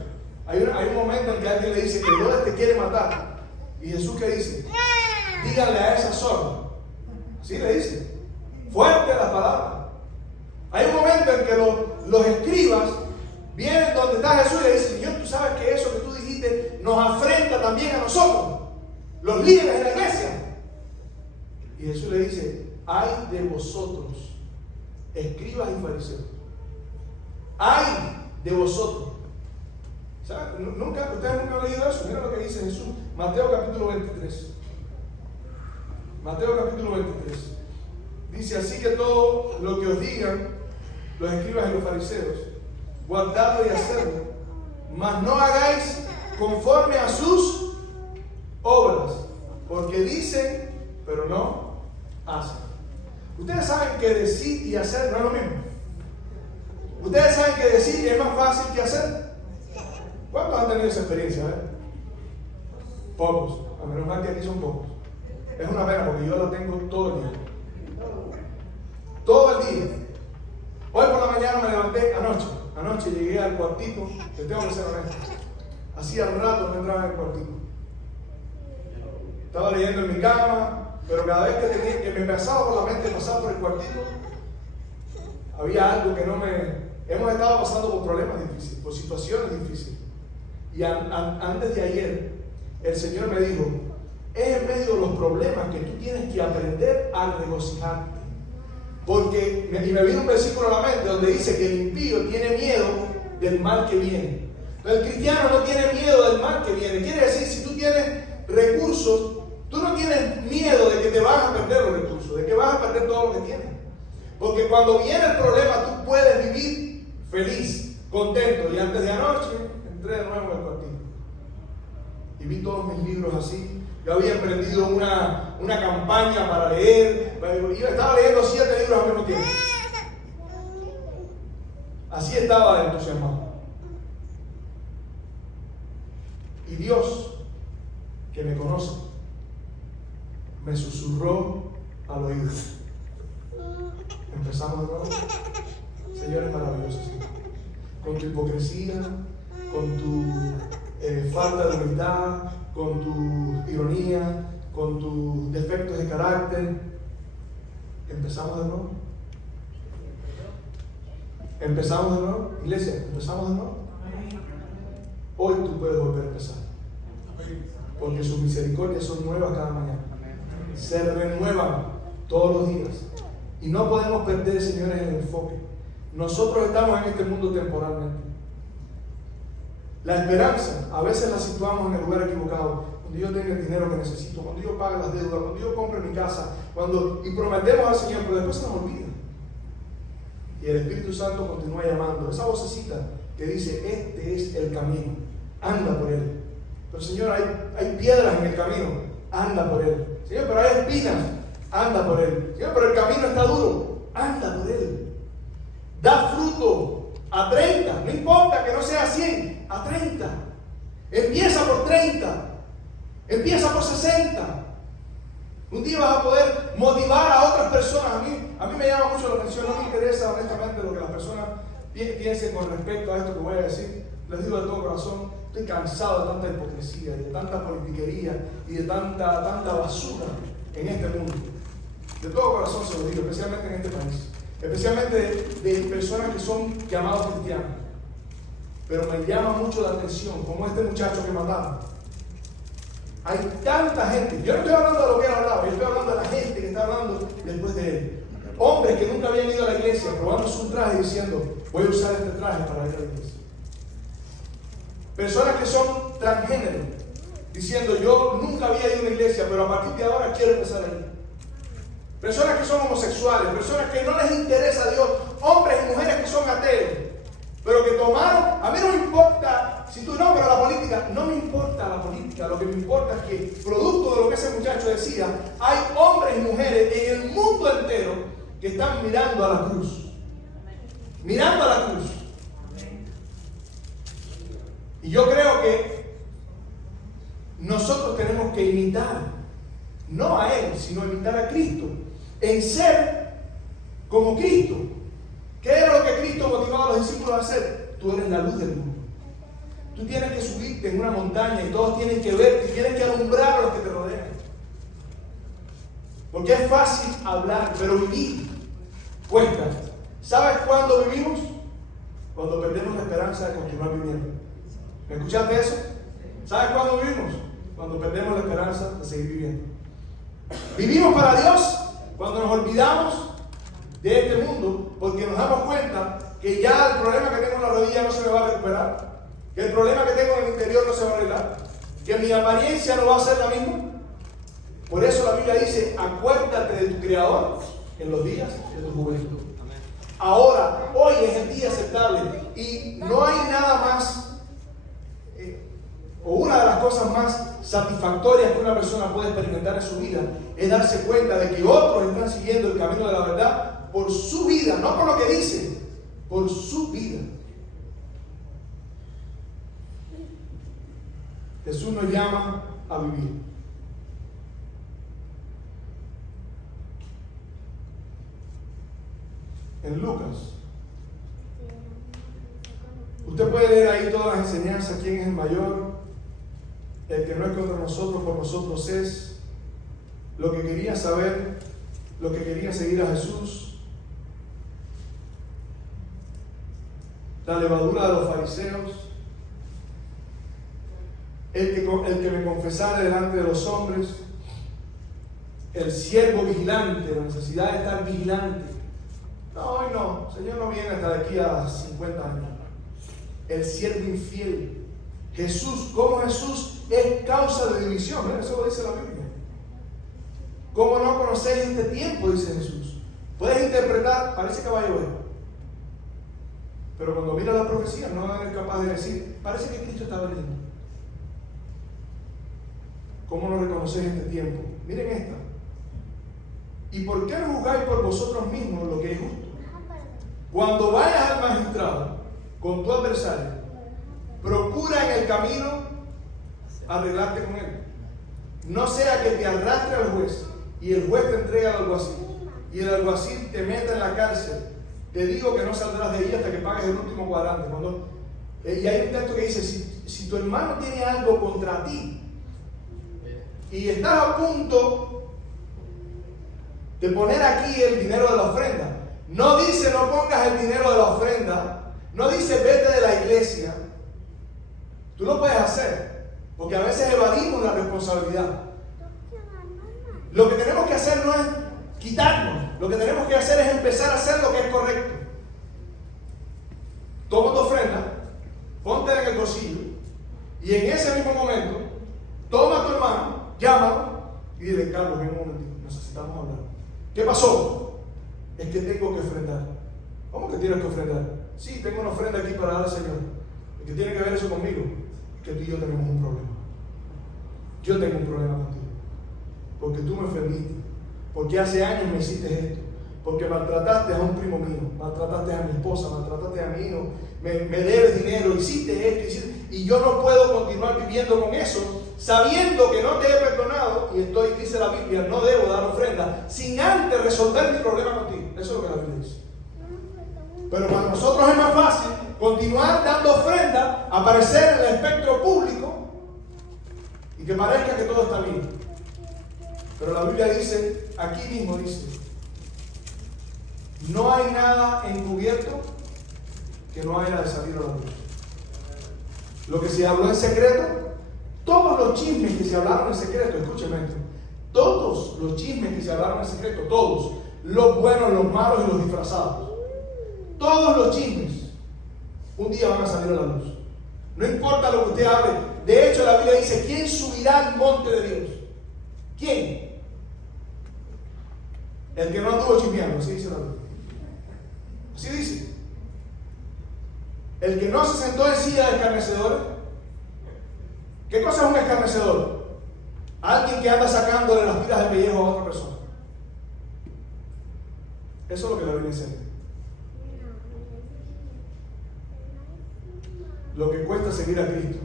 hay un momento en que alguien le dice que Dios te quiere matar. Y Jesús, ¿qué dice? Díganle a esa zorra. Así le dice. Fuerte la palabra. Hay un momento en que los escribas vienen donde está Jesús y le dicen, Señor, tú sabes que eso que tú dijiste nos afrenta también a nosotros, los líderes de la iglesia. Y Jesús le dice, ay de vosotros, escribas y fariseos. Ay de vosotros. ¿Saben? Ustedes nunca han leído eso. Mira lo que dice Jesús. Mateo capítulo 23. Mateo capítulo 23. Dice, así que todo lo que os digan los escribas y los fariseos, guardadlo y hacedlo, mas no hagáis conforme a sus obras, porque dicen, pero no hacen. Ustedes saben que decir y hacer no es lo mismo. Ustedes saben que decir es más fácil que hacer. ¿Cuántos han tenido esa experiencia? Pocos. A menos mal que aquí son pocos. Es una pena porque yo la tengo todo el día. Todo el día. Hoy por la mañana me levanté anoche llegué al cuartito, te tengo que ser honesto. Hacía rato no entraba en el cuartito. Estaba leyendo en mi cama, pero cada vez que me pasaba por la mente pasar por el cuartito, había algo que no me... Hemos estado pasando por problemas difíciles, por situaciones difíciles. Y antes de ayer, el Señor me dijo, es en medio de los problemas que tú tienes que aprender a regocijarte. Porque, y me vino un versículo a la mente donde dice que el impío tiene miedo del mal que viene. Pero el cristiano no tiene miedo del mal que viene. Quiere decir, si tú tienes recursos, tú no tienes miedo de que te vas a perder los recursos, de que vas a perder todo lo que tienes. Porque cuando viene el problema, tú puedes vivir feliz, contento. Y antes de anoche, entré de nuevo en el cuartito. Y vi todos mis libros así. Yo había emprendido una campaña para leer. Yo estaba leyendo 7 libros al mismo tiempo. Así estaba de entusiasmado. Y Dios, que me conoce, me susurró al oído. Empezamos de nuevo. Señor, es maravilloso, Señor. Con tu hipocresía, con tu falta de humildad, con tu ironía, con tus defectos de carácter. Empezamos de nuevo. Empezamos de nuevo. Iglesia, empezamos de nuevo. Hoy tú puedes volver a empezar. Porque sus misericordias son nuevas cada mañana. Se renuevan todos los días. Y no podemos perder, señores, el enfoque. Nosotros estamos en este mundo temporalmente. La esperanza a veces la situamos en el lugar equivocado. Cuando yo tenga el dinero que necesito, cuando yo pague las deudas, cuando yo compre mi casa, y prometemos al Señor, pero después se nos olvida. Y el Espíritu Santo continúa llamando. Esa vocecita que dice, este es el camino, anda por él. Pero Señor, hay piedras en el camino, anda por él. Señor, pero hay espinas, anda por él. Señor, pero el camino está duro, anda por él. Da fruto a 30, no importa que no sea 100, a 30. Empieza por 30, empieza por 60. Un día vas a poder motivar a otras personas. A mí me llama mucho la atención, no me interesa honestamente lo que las personas piensen con respecto a esto que voy a decir. Les digo de todo corazón, estoy cansado de tanta hipocresía, de tanta politiquería y de tanta basura en este mundo. De todo corazón se lo digo, especialmente en este país. Especialmente de personas que son llamados cristianos. Pero me llama mucho la atención, como este muchacho que mataron. Hay tanta gente, yo no estoy hablando de lo que él hablaba, yo estoy hablando de la gente que está hablando después de él. Hombres que nunca habían ido a la iglesia, probándose un traje y diciendo, voy a usar este traje para ir a la iglesia. Personas que son transgénero, diciendo, yo nunca había ido a una iglesia, pero a partir de ahora quiero empezar a ir. Personas que son homosexuales, personas que no les interesa a Dios, hombres y mujeres que son ateos, pero que tomaron, a mí no me importa, si tú no, pero la política, no me importa la política, lo que me importa es que, producto de lo que ese muchacho decía, hay hombres y mujeres en el mundo entero que están mirando a la cruz. Mirando a la cruz. Y yo creo que nosotros tenemos que imitar, no a Él, sino imitar a Cristo, en ser como Cristo. ¿Qué era lo que Cristo motivaba a los discípulos a hacer? Tú eres la luz del mundo. Tú tienes que subirte en una montaña y todos tienen que verte y tienes que alumbrar a los que te rodean. Porque es fácil hablar, pero vivir cuesta. ¿Sabes cuándo vivimos? Cuando perdemos la esperanza de continuar viviendo. ¿Me escuchaste eso? ¿Sabes cuándo vivimos? Cuando perdemos la esperanza de seguir viviendo. Vivimos para Dios cuando nos olvidamos de este mundo, porque nos damos cuenta que ya el problema que tengo en la rodilla no se me va a recuperar, que el problema que tengo en el interior no se va a arreglar, que mi apariencia no va a ser la misma. Por eso la Biblia dice, acuérdate de tu Creador en los días de tu juventud. Ahora, hoy es el día aceptable y no hay nada más o una de las cosas más satisfactorias que una persona puede experimentar en su vida es darse cuenta de que otros están siguiendo el camino de la verdad por su vida, no por lo que dicen, por su vida. Jesús nos llama a vivir. En Lucas, usted puede leer ahí todas las enseñanzas, quién es el mayor, el que no es contra nosotros, por nosotros es, lo que quería saber, lo que quería seguir a Jesús, la levadura de los fariseos, el que me confesara delante de los hombres, el siervo vigilante, la necesidad de estar vigilante. No, hoy no, el Señor no viene hasta de aquí a 50 años. El siervo infiel. Jesús, ¿cómo Jesús es causa de división? Mira, eso lo dice la Biblia. ¿Cómo no conocéis este tiempo? Dice Jesús. Puedes interpretar, parece que va a llover. Pero cuando mira la profecía no eres capaz de decir, parece que Cristo está veniendo. ¿Cómo no reconocéis este tiempo? Miren esta. ¿Y por qué no juzgáis por vosotros mismos lo que es justo? Cuando vayas al magistrado con tu adversario, procura en el camino arreglarte con él. No sea que te arrastre al juez y el juez te entregue al alguacil y el alguacil te meta en la cárcel. Te digo que no saldrás de ahí hasta que pagues el último cuadrante. Y hay un texto que dice, si tu hermano tiene algo contra ti y estás a punto de poner aquí el dinero de la ofrenda, no dice no pongas el dinero de la ofrenda, no dice vete de la iglesia. Tú lo puedes hacer, porque a veces evadimos la responsabilidad. Lo que tenemos que hacer no es quitarnos, lo que tenemos que hacer es empezar a hacer lo que es correcto. Toma tu ofrenda, póntela en el bolsillo, y en ese mismo momento, toma a tu hermano, llámalo y dile, Carlos, ven un momentito, necesitamos hablar. ¿Qué pasó? Es que tengo que ofrendar. ¿Cómo que tienes que ofrendar? Sí, tengo una ofrenda aquí para dar al Señor. ¿Y qué tiene que ver eso conmigo? Es que tú y yo tenemos un problema. Yo tengo un problema contigo. Porque tú me ofendiste. Porque hace años me hiciste esto. Porque maltrataste a un primo mío, maltrataste a mi esposa, maltrataste a mi hijo, me debes dinero, hiciste esto, y yo no puedo continuar viviendo con eso, sabiendo que no te he perdonado, y dice la Biblia, no debo dar ofrenda, sin antes resolver mi problema contigo. Eso es lo que la Biblia dice. Pero para nosotros es más fácil continuar dando ofrenda, aparecer en el espectro público, y que parezca que todo está bien. Pero la Biblia dice, aquí mismo dice, no hay nada encubierto que no haya de salir a la luz. Lo que se habló en secreto, todos los chismes que se hablaron en secreto, escúcheme esto, todos los chismes que se hablaron en secreto, todos, los buenos, los malos y los disfrazados, todos los chismes, un día van a salir a la luz. No importa lo que usted hable. De hecho, la Biblia dice, ¿quién subirá al monte de Dios? ¿Quién? El que no anduvo chismeando, así dice la Biblia. Así dice. El que no se sentó en silla de escarnecedores. ¿Qué cosa es un escarnecedor? Alguien que anda sacándole las tiras de pellejo a otra persona. Eso es lo que la Biblia enseña. Lo que cuesta seguir a Cristo.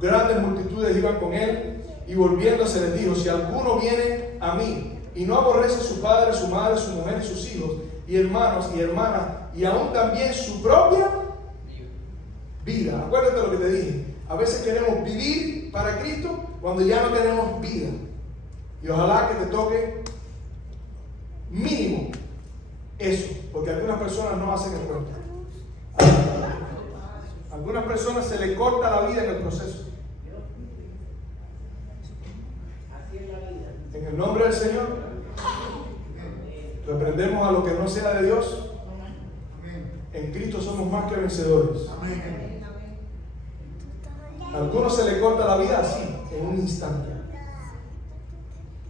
Grandes multitudes iban con él y volviéndose les dijo, si alguno viene a mí y no aborrece a su padre, su madre, su mujer y sus hijos y hermanos y hermanas y aún también su propia vida. Acuérdate lo que te dije. A veces queremos vivir para Cristo cuando ya no tenemos vida. Y ojalá que te toque mínimo eso, porque algunas personas no hacen el cuento. A algunas personas se les corta la vida en el proceso. En el nombre del Señor, reprendemos a lo que no sea de Dios. En Cristo somos más que vencedores. A algunos se les corta la vida así, en un instante.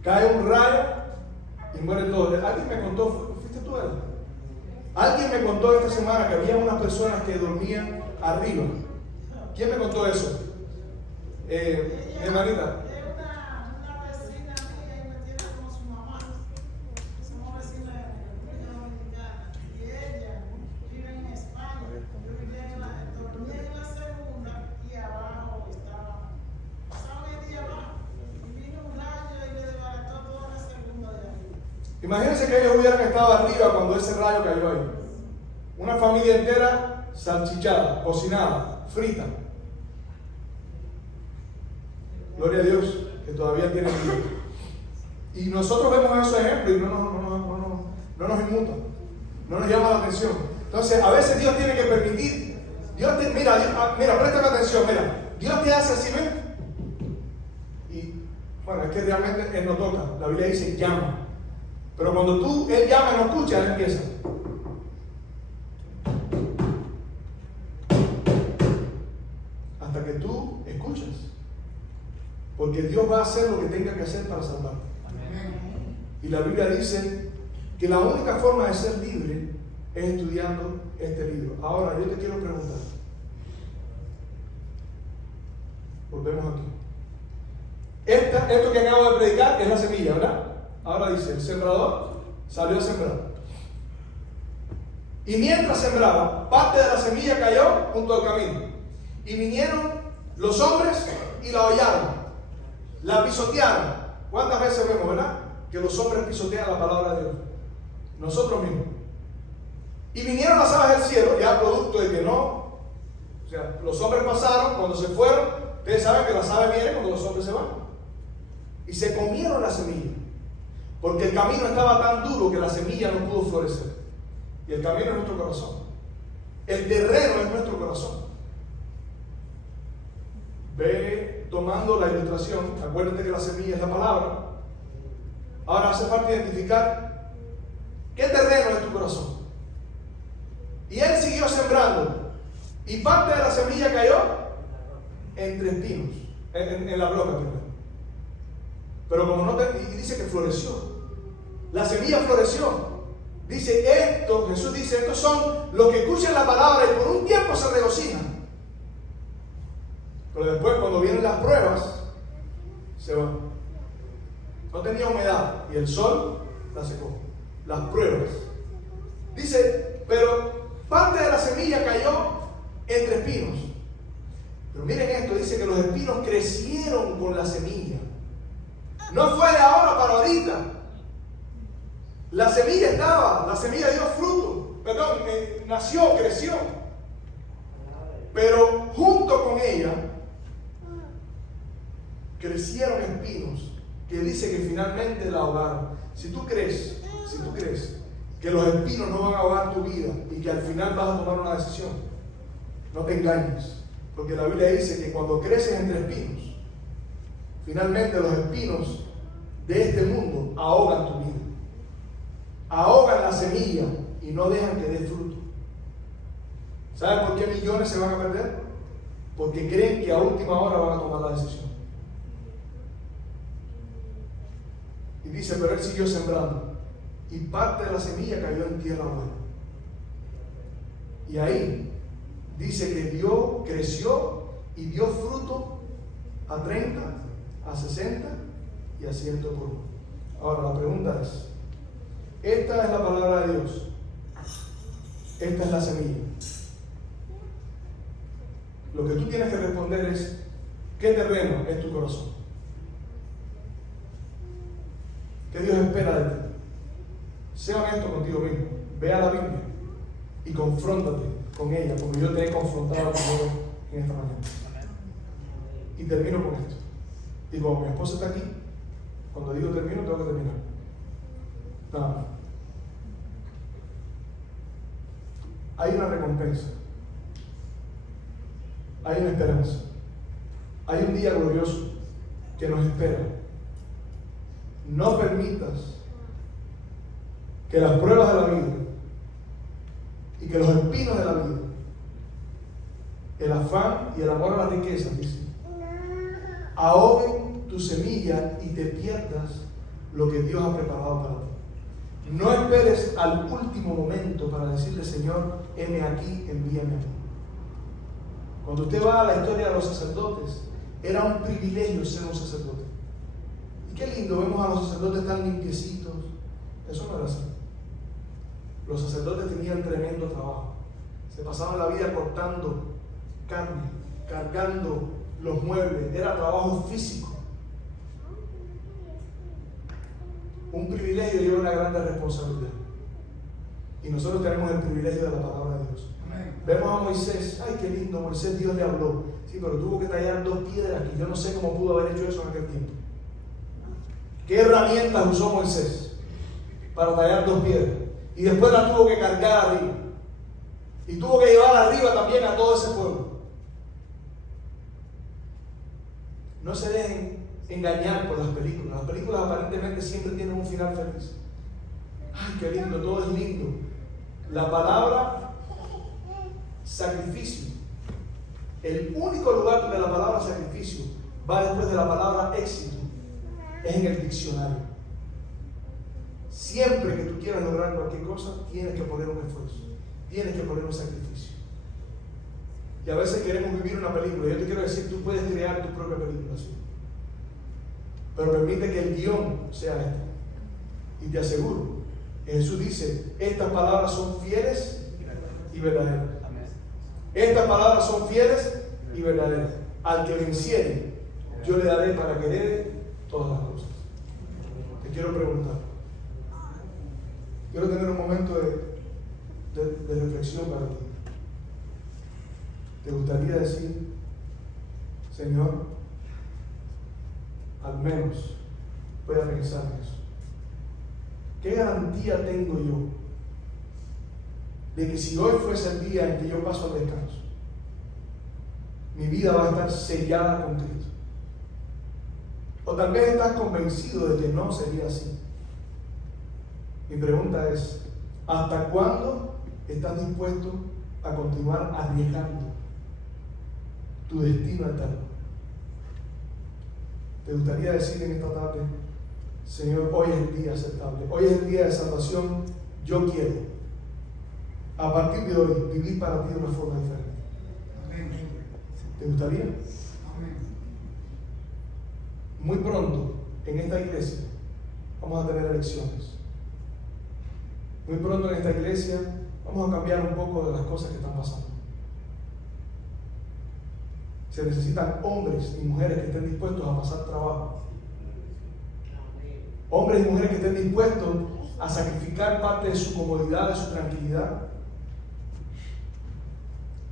Cae un rayo y muere todo. Alguien me contó, ¿fuiste tú él? Alguien me contó esta semana que había unas personas que dormían arriba. ¿Quién me contó eso? Hermanita. Imagínense que ellos hubieran estado arriba cuando ese rayo cayó ahí. Una familia entera salchichada, cocinada, frita. Gloria a Dios, que todavía tienen vida. Y nosotros vemos esos ejemplos y no nos inmuta, no nos llama la atención. Entonces, a veces Dios tiene que permitir. Mira, préstame atención, mira. Dios te hace así, ¿ven? Y bueno, es que realmente Él no toca. La Biblia dice llama. Pero cuando Él llama y no escucha, Él empieza. Hasta que tú escuchas. Porque Dios va a hacer lo que tenga que hacer para salvarte. Y la Biblia dice que la única forma de ser libre es estudiando este libro. Ahora, yo te quiero preguntar. Volvemos aquí. Esto que acabo de predicar es la semilla, ¿verdad? Ahora dice, el sembrador salió a sembrar. Y mientras sembraba, parte de la semilla cayó junto al camino. Y vinieron los hombres y la hollaron, la pisotearon. ¿Cuántas veces vemos, verdad? Que los hombres pisotean la palabra de Dios. Nosotros mismos. Y vinieron las aves del cielo, ya producto de que no. O sea, los hombres pasaron, cuando se fueron, ustedes saben que las aves vienen cuando los hombres se van. Y se comieron la semilla. Porque el camino estaba tan duro que la semilla no pudo florecer. Y el camino es nuestro corazón. El terreno es nuestro corazón. Ve tomando la ilustración. Acuérdate que la semilla es la palabra. Ahora hace falta identificar qué terreno es tu corazón. Y él siguió sembrando. Y parte de la semilla cayó entre espinos. En la roca primero. Pero como no te, y dice que floreció. La semilla floreció. Dice esto, Jesús dice, estos son los que escuchan la palabra y por un tiempo se regocijan. Pero después cuando vienen las pruebas, se van. No tenía humedad y el sol la secó. Las pruebas. Dice, pero parte de la semilla cayó entre espinos. Pero miren esto, dice que los espinos crecieron con la semilla. No fue de ahora para ahorita. La semilla estaba, la semilla dio fruto, perdón, nació, creció. Pero junto con ella crecieron espinos que dice que finalmente la ahogaron. Si tú crees que los espinos no van a ahogar tu vida y que al final vas a tomar una decisión, no te engañes, porque la Biblia dice que cuando creces entre espinos, finalmente los espinos de este mundo ahogan tu vida. Ahogan la semilla y no dejan que dé fruto. ¿Saben por qué millones se van a perder? Porque creen que a última hora van a tomar la decisión. Y dice, pero él siguió sembrando. Y parte de la semilla cayó en tierra buena. Y ahí dice que creció y dio fruto a 30, a 60 y a 100 por uno. Ahora la pregunta es, esta es la palabra de Dios. Esta es la semilla. Lo que tú tienes que responder es, ¿qué terreno es tu corazón? ¿Qué Dios espera de ti? Sé honesto contigo mismo. Ve a la Biblia y confróntate con ella, porque yo te he confrontado primero en esta mañana. Y termino con esto. Y como mi esposa está aquí, cuando digo termino, tengo que terminar. Nada más. Hay una recompensa. Hay una esperanza. Hay un día glorioso que nos espera. No permitas que las pruebas de la vida y que los espinos de la vida, el afán y el amor a la riqueza, dice, ahoguen tu semilla y te pierdas lo que Dios ha preparado para ti. No esperes al último momento para decirle, Señor, heme aquí, envíame a mí. Cuando usted va a la historia de los sacerdotes, era un privilegio ser un sacerdote. Y qué lindo, vemos a los sacerdotes tan limpiecitos. Eso no era así. Los sacerdotes tenían tremendo trabajo. Se pasaban la vida cortando carne, cargando los muebles. Era trabajo físico. Un privilegio y una gran responsabilidad. Y nosotros tenemos el privilegio de la palabra de Dios. Vemos a Moisés, ay qué lindo, Moisés, Dios le habló. Sí, pero tuvo que tallar 2 piedras que yo no sé cómo pudo haber hecho eso en aquel tiempo. ¿Qué herramientas usó Moisés para tallar 2 piedras? Y después las tuvo que cargar arriba. Y tuvo que llevar arriba también a todo ese pueblo. No se dejen engañar por las películas. Las películas aparentemente siempre tienen un final feliz. Ay, qué lindo, todo es lindo. La palabra sacrificio, el único lugar donde la palabra sacrificio va después de la palabra éxito, es en el diccionario. Siempre que tú quieras lograr cualquier cosa, tienes que poner un esfuerzo, tienes que poner un sacrificio. Y a veces queremos vivir una película. Yo te quiero decir, tú puedes crear tu propia película, ¿sí? Pero permite que el guión sea este. Y te aseguro, Jesús dice, estas palabras son fieles y verdaderas. Estas palabras son fieles y verdaderas. Al que venciere, yo le daré para que herede todas las cosas. Te quiero preguntar. Quiero tener un momento de reflexión para ti. ¿Te gustaría decir, Señor, al menos voy a pensar en eso? ¿Qué garantía tengo yo de que si hoy fuese el día en que yo paso al descanso, mi vida va a estar sellada con Cristo? O tal vez estás convencido de que no sería así. Mi pregunta es, ¿hasta cuándo estás dispuesto a continuar arriesgando tu destino eterno? ¿Te gustaría decir en esta tarde, Señor, hoy es el día aceptable, hoy es el día de salvación, yo quiero, a partir de hoy, vivir para ti de una forma diferente? Amén. ¿Te gustaría? Amén. Muy pronto, en esta iglesia, vamos a tener elecciones. Muy pronto en esta iglesia, vamos a cambiar un poco de las cosas que están pasando. Se necesitan hombres y mujeres que estén dispuestos a pasar trabajo. Hombres y mujeres que estén dispuestos a sacrificar parte de su comodidad, de su tranquilidad,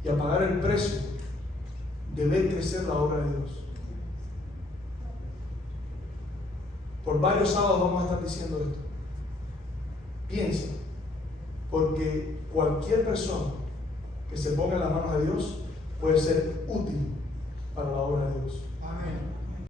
y a pagar el precio de ver crecer la obra de Dios. Por varios sábados vamos a estar diciendo esto. Piensa, porque cualquier persona que se ponga en las manos de Dios puede ser útil para la obra de Dios. Amén.